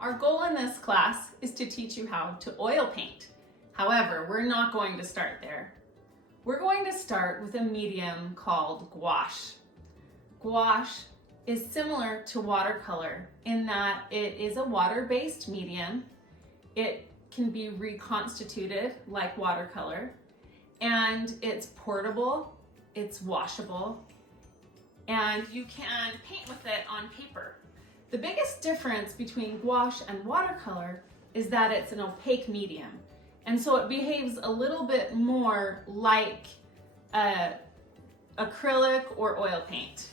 Our goal in this class is to teach you how to oil paint. However, we're not going to start there. We're going to start with a medium called gouache. Gouache is similar to watercolor in that it is a water-based medium. It can be reconstituted like watercolor, and it's portable, it's washable, and you can paint with it on paper. The biggest difference between gouache and watercolor is that it's an opaque medium, and so it behaves a little bit more like acrylic or oil paint.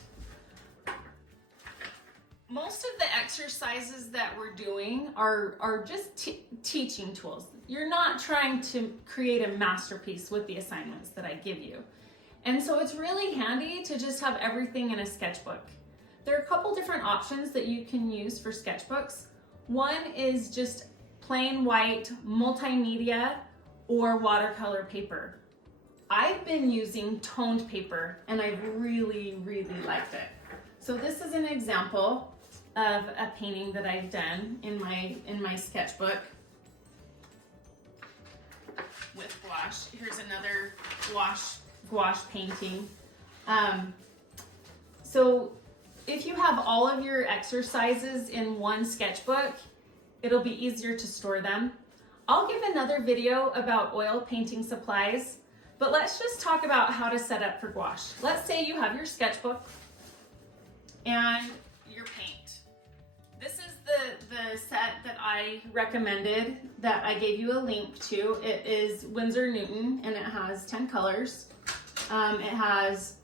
Most of the exercises that we're doing are just teaching tools. You're not trying to create a masterpiece with the assignments that I give you. And so it's really handy to just have everything in a sketchbook. There are a couple different options that you can use for sketchbooks. One is just plain white multimedia or watercolor paper. I've been using toned paper and I've really liked it. So this is an example of a painting that I've done in my sketchbook with gouache. Here's another gouache painting. So if you have all of your exercises in one sketchbook, it'll be easier to store them. I'll give another video about oil painting supplies, but let's just talk about how to set up for gouache. Let's say you have your sketchbook and your paint. This is the set that I recommended that I gave you a link to. It is Winsor Newton and it has 10 colors. It has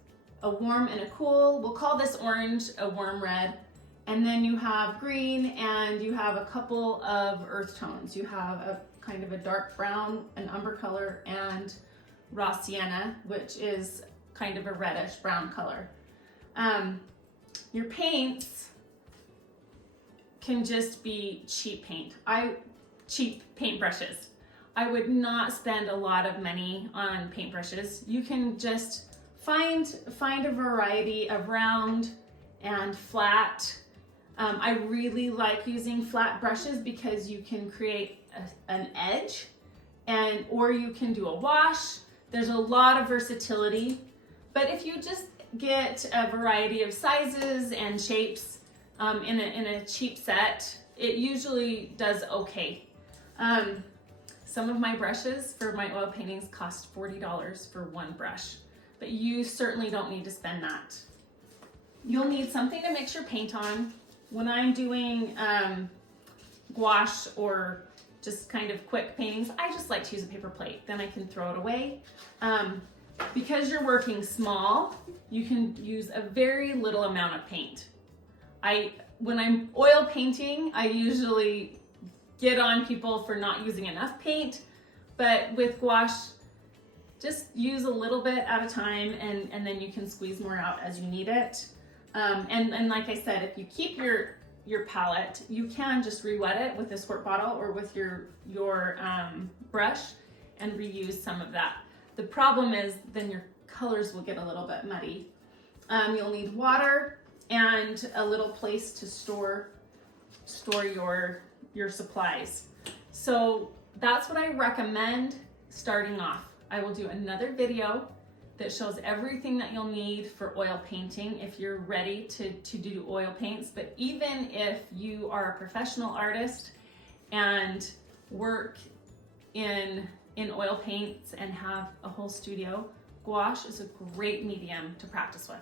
a warm and a cool. We'll call this orange a warm red. And then you have green and you have a couple of earth tones. You have a kind of a dark brown, an umber color, and raw sienna, which is kind of a reddish brown color. Your paints can just be cheap paintbrushes. I would not spend a lot of money on paintbrushes. You can just find a variety of round and flat. I really like using flat brushes because you can create an edge, or you can do a wash. There's a lot of versatility, but if you just get a variety of sizes and shapes in a cheap set, it usually does okay. Some of my brushes for my oil paintings cost $40 for one brush, but you certainly don't need to spend that. You'll need something to mix your paint on. When I'm doing gouache or just kind of quick paintings, I just like to use a paper plate, then I can throw it away. Because you're working small, you can use a very little amount of paint. When I'm oil painting, I usually get on people for not using enough paint, but with gouache, just use a little bit at a time and then you can squeeze more out as you need it. And like I said, if you keep your palette, you can just re-wet it with a squirt bottle or with your brush and reuse some of that. The problem is then your colors will get a little bit muddy. You'll need water and a little place to store your supplies. So that's what I recommend starting off. I will do another video that shows everything that you'll need for oil painting if you're ready to do oil paints. But even if you are a professional artist and work in oil paints and have a whole studio, gouache is a great medium to practice with.